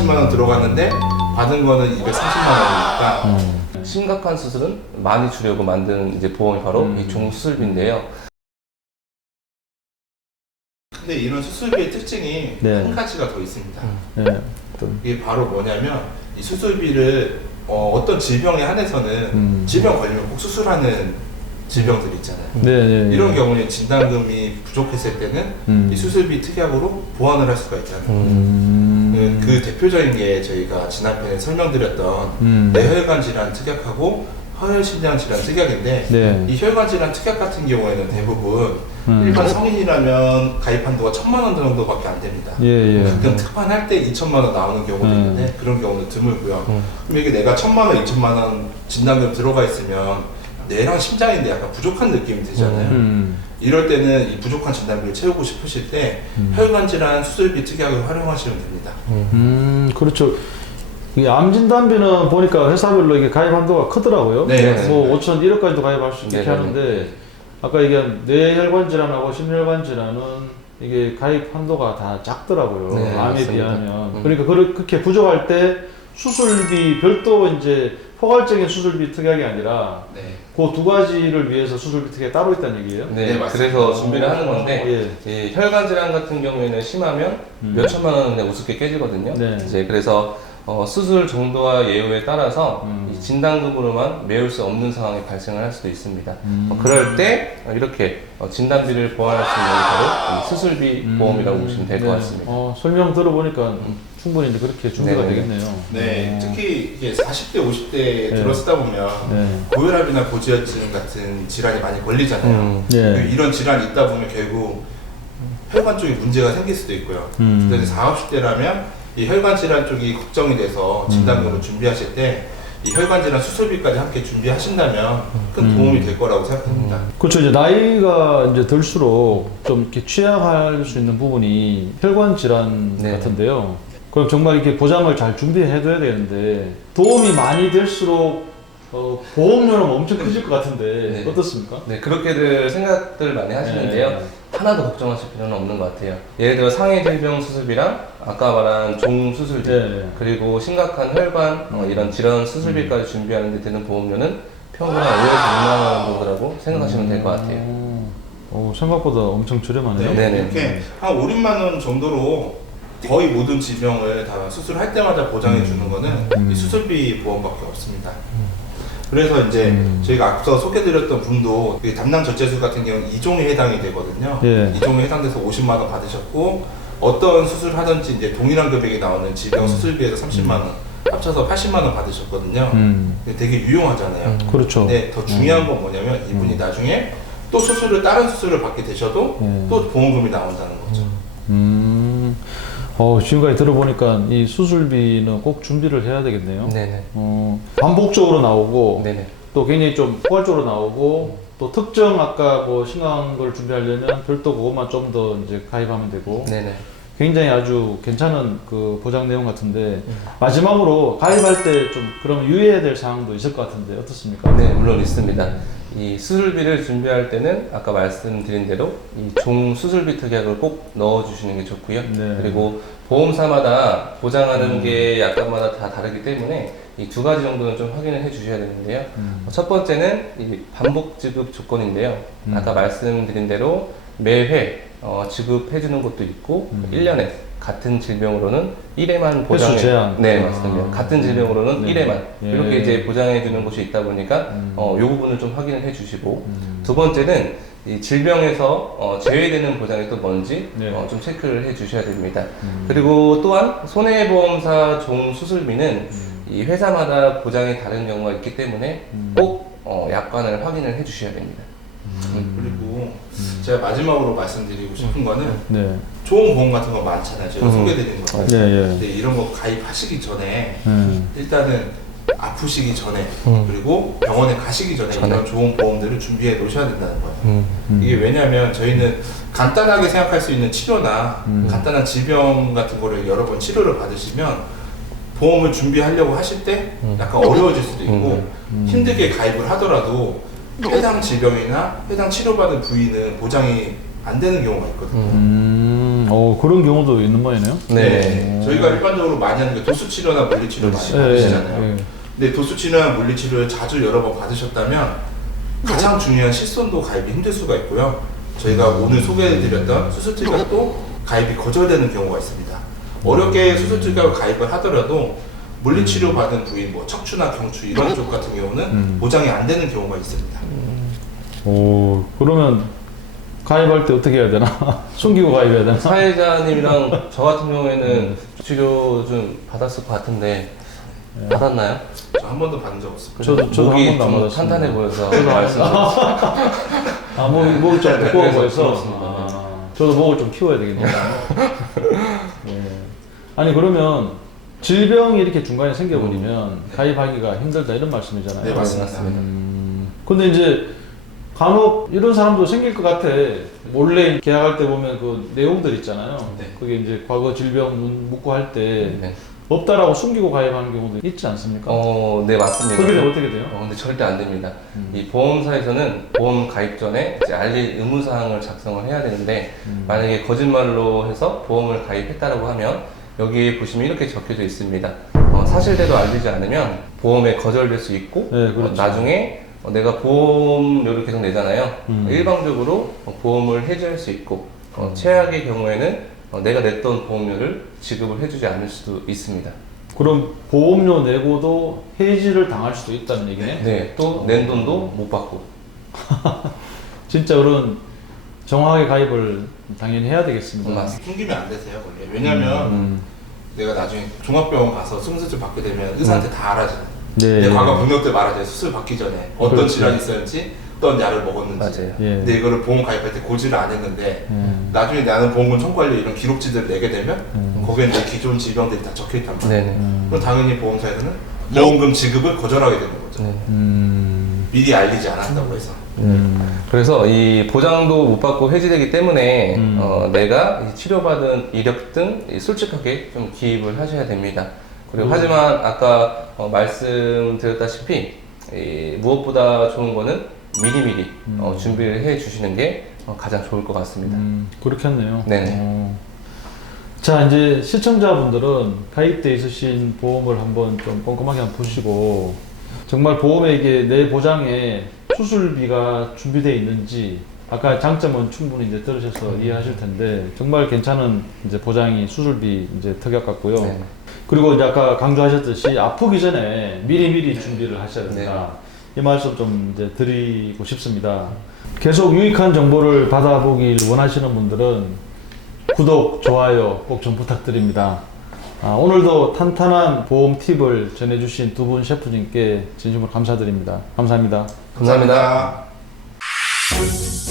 140만 원 들어갔는데 받은 거는 230만 원이니까 심각한 수술은 많이 주려고 만든 이제 보험이 바로 이 종수술비인데요. 근데 이런 수술비의 특징이 네. 한 가지가 더 있습니다. 네. 이게 바로 뭐냐면 이 수술비를 어떤 질병에 한해서는 질병 걸리면 꼭 수술하는 질병들 있잖아요. 네. 이런 경우에 진단금이 부족했을 때는 이 수술비 특약으로 보완을 할 수가 있잖아요. 그 대표적인 게 저희가 지난편에 설명드렸던 뇌혈관 질환 특약하고 허혈심장 질환 특약인데 네. 이 혈관 질환 특약 같은 경우에는 대부분 일반 성인이라면 가입 한도가 1,000만 원 정도밖에 안 됩니다. 예. 가끔 특판할 때 2,000만 원 나오는 경우도 있는데 그런 경우는 드물고요. 그럼 이게 내가 1,000만 원, 2,000만 원 진단금 들어가 있으면 뇌랑 심장인데 약간 부족한 느낌이 들잖아요. 이럴 때는 이 부족한 진단비를 채우고 싶으실 때 혈관 질환 수술비 특약을 활용하시면 됩니다. 그렇죠. 이 암 진단비는 보니까 회사별로 이게 가입 한도가 크더라고요. 네. 뭐 5천, 1억까지도 가입할 수 있게 네. 하는데 아까 얘기한 뇌혈관 질환하고 심혈관 질환은 이게 가입 한도가 다 작더라고요. 네, 암에 맞습니다. 비하면. 그러니까 그렇게 부족할 때 수술비 별도 이제 포괄적인 수술비 특약이 아니라 네. 그 두 가지를 위해서 수술비 특약이 따로 있다는 얘기예요? 네, 네, 맞습니다. 그래서 준비를 하는 건데 예. 이 혈관 질환 같은 경우에는 심하면 몇 천만 원은 그냥 우습게 깨지거든요. 네. 이제 그래서 수술 정도와 예후에 따라서 이 진단금으로만 메울 수 없는 상황이 발생을 할 수도 있습니다. 그럴 때 이렇게 진단비를 보완할 수 있는 게 바로 이 수술비 보험이라고 보시면 될 것 네. 같습니다. 설명 들어보니까 충분히 이제 그렇게 준비가 네네. 되겠네요. 네, 특히 이게 40대, 50대에 들어서다 보면 네. 고혈압이나 고지혈증 같은 질환이 많이 걸리잖아요. 네. 이런 질환이 있다 보면 결국 혈관 쪽에 문제가 생길 수도 있고요. 그래서 40, 50대라면 이 혈관 질환 쪽이 걱정이 돼서 진단금을 준비하실 때 이 혈관 질환 수술비까지 함께 준비하신다면 큰 도움이 될 거라고 생각합니다. 그렇죠. 이제 나이가 이제 들수록 좀 이렇게 취약할 수 있는 부분이 혈관 질환 네. 같은데요. 그럼 정말 이렇게 보장을 잘 준비해둬야 되는데 도움이 많이 될수록 보험료는 엄청 커질 것 같은데 네. 어떻습니까? 네, 그렇게들 생각들 많이 하시는데요. 네. 하나도 걱정하실 필요는 없는 것 같아요. 예를 들어 상해 질병 수술비랑 아까 말한 종 수술비 네. 그리고 심각한 혈관 이런 질환 수술비까지 준비하는 데 드는 보험료는 평균 한 5에서 6만 원 정도라고 생각하시면 될 것 같아요. 생각보다 엄청 저렴하네요. 네네. 이렇게 한 5, 6만 원 정도로 거의 모든 질병을 다 수술할 때마다 보장해 주는 거는 이 수술비 보험밖에 없습니다. 그래서 이제 저희가 앞서 소개드렸던 분도 이 담낭 절제술 같은 경우는 2종에 해당이 되거든요. 예. 2종에 해당돼서 50만 원 받으셨고 어떤 수술 하든지 이제 동일한 금액이 나오는 질병 수술비에서 30만 원 합쳐서 80만 원 받으셨거든요. 되게 유용하잖아요. 그렇죠. 근데 더 중요한 건 뭐냐면 이분이 나중에 또 다른 수술을 받게 되셔도 또 보험금이 나온다는 거죠. 지금까지 들어보니까 이 수술비는 꼭 준비를 해야 되겠네요. 네네. 반복적으로 나오고 네네. 또 굉장히 좀 포괄적으로 나오고 또 특정 아까 뭐 심각한 걸 준비하려면 별도 그것만 좀 더 이제 가입하면 되고 네네. 굉장히 아주 괜찮은 그 보장 내용 같은데 마지막으로 가입할 때 좀 그럼 유의해야 될 사항도 있을 것 같은데 어떻습니까? 네, 물론 있습니다. 이 수술비를 준비할 때는 아까 말씀드린 대로 이 종 수술비 특약을 꼭 넣어주시는 게 좋고요. 네. 그리고 보험사마다 보장하는 게 약관마다 다 다르기 때문에 이 두 가지 정도는 좀 확인을 해 주셔야 되는데요. 첫 번째는 이 반복 지급 조건인데요. 아까 말씀드린 대로 매회 지급해 주는 것도 있고 1년에 같은 질병으로는 1회만 보장해 횟수 제한. 네, 맞습니다. 같은 질병으로는 네. 1회만 예. 이렇게 이제 보장해 주는 곳이 있다 보니까 이 부분을 좀 확인을 해 주시고 두 번째는 이 질병에서 제외되는 보장이 또 뭔지 네. 좀 체크를 해 주셔야 됩니다. 그리고 또한 손해보험사 종 수술비는 이 회사마다 보장이 다른 경우가 있기 때문에 꼭 약관을 확인을 해 주셔야 됩니다. 그리고 제가 마지막으로 말씀드리고 싶은 거는 네. 좋은 보험 같은 거 많잖아요. 제가 소개드린 거. 예, 예. 근데 이런 거 가입하시기 전에 일단은 아프시기 전에 그리고 병원에 가시기 전에 이런 좋은 보험들을 준비해 놓으셔야 된다는 거예요. 이게 왜냐하면 저희는 간단하게 생각할 수 있는 치료나 간단한 질병 같은 거를 여러 번 치료를 받으시면 보험을 준비하려고 하실 때 약간 어려워질 수도 있고 힘들게 가입을 하더라도 해당 질병이나 해당 치료받은 부위는 보장이 안 되는 경우가 있거든요. 그런 경우도 있는 모양이네요. 네. 저희가 일반적으로 많이 하는 게 도수 치료나 물리 치료 많이 그렇지. 받으시잖아요. 예, 예. 근데 도수 치료나 물리 치료를 자주 여러 번 받으셨다면 가장 중요한 실손도 가입이 힘들 수가 있고요. 저희가 오늘 소개해드렸던 수술 특약도 가입이 거절되는 경우가 있습니다. 어렵게 수술 특약을 가입을 하더라도 물리 치료 받은 부위, 뭐 척추나 경추 이런 쪽 같은 경우는 보장이 안 되는 경우가 있습니다. 그러면 가입할 때 어떻게 해야 되나? 숨기고 가입해야 되나? 사회자님이랑 저 같은 경우에는 치료 좀 받았을 것 같은데 받았나요? 저 한 번도 받은 적 없습니다. 저도 한 목이 번도 안 좀 받았습니다. 탄탄해 보여서 저도 말씀. 목이 좀 두꺼워 네, 보여서. 그렇습니다. 저도 목을 좀 키워야 되겠네요. 네. 아니 그러면 질병이 이렇게 중간에 생겨버리면 가입하기가 힘들다 이런 말씀이잖아요. 네, 맞습니다. 근데 이제 간혹 이런 사람도 생길 것 같아. 원래 계약할 때 보면 그 내용들 있잖아요. 네. 그게 이제 과거 질병 묻고 할 때 네. 없다라고 숨기고 가입하는 경우도 있지 않습니까? 네, 맞습니다. 그렇게 되면 어떻게 돼요? 근데 절대 안 됩니다. 이 보험사에서는 보험 가입 전에 이제 알릴 의무사항을 작성을 해야 되는데 만약에 거짓말로 해서 보험을 가입했다라고 하면 여기에 보시면 이렇게 적혀져 있습니다. 사실대로 알리지 않으면 보험에 거절될 수 있고 네, 그렇죠. 나중에 내가 보험료를 계속 내잖아요. 일방적으로 보험을 해지할 수 있고 최악의 경우에는 내가 냈던 보험료를 지급을 해주지 않을 수도 있습니다. 그럼 보험료 내고도 해지를 당할 수도 있다는 얘기네? 네, 또 낸 돈도 못 받고. 진짜 그런 정확하게 가입을 당연히 해야 되겠습니다. 맞습니다. 숨기면 안 되세요, 원래. 왜냐면 내가 나중에 종합병원 가서 승수술 받게 되면 의사한테 다 알아줘요. 네. 내 과거 병력들 말하잖아요. 수술 받기 전에 어떤 그렇지. 질환이 있었는지, 어떤 약을 먹었는지. 맞아요. 예. 근데 이거를 보험 가입할 때 고지를 안 했는데 나중에 나는 보험금 청구하려 이런 기록지들을 내게 되면 거기에 내 기존 질병들이 다 적혀 있단 말이에요. 네네. 그럼 당연히 보험사에서는 보험금 지급을 거절하게 되는 거죠. 네. 미리 알리지 않았다고 해서. 그래서 이 보장도 못 받고 해지되기 때문에 내가 이 치료받은 이력 등 솔직하게 좀 기입을 하셔야 됩니다. 그리고 하지만 아까 말씀드렸다시피 무엇보다 좋은 거는 미리미리 준비를 해 주시는 게 가장 좋을 것 같습니다. 그렇겠네요. 네네. 자, 이제 시청자분들은 가입돼 있으신 보험을 한번 좀 꼼꼼하게 한번 보시고 정말 보험에 이게 내 보장에 수술비가 준비되어 있는지 아까 장점은 충분히 이제 들으셔서 이해하실 텐데 정말 괜찮은 이제 보장이 수술비 이제 특약 같고요. 네. 그리고 이제 아까 강조하셨듯이 아프기 전에 미리미리 준비를 하셔야 된다. 이 말씀 좀 이제 드리고 싶습니다. 계속 유익한 정보를 받아보길 원하시는 분들은 구독, 좋아요 꼭 좀 부탁드립니다. 오늘도 탄탄한 보험 팁을 전해주신 두 분 셰프님께 진심으로 감사드립니다. 감사합니다. 감사합니다. 감사합니다.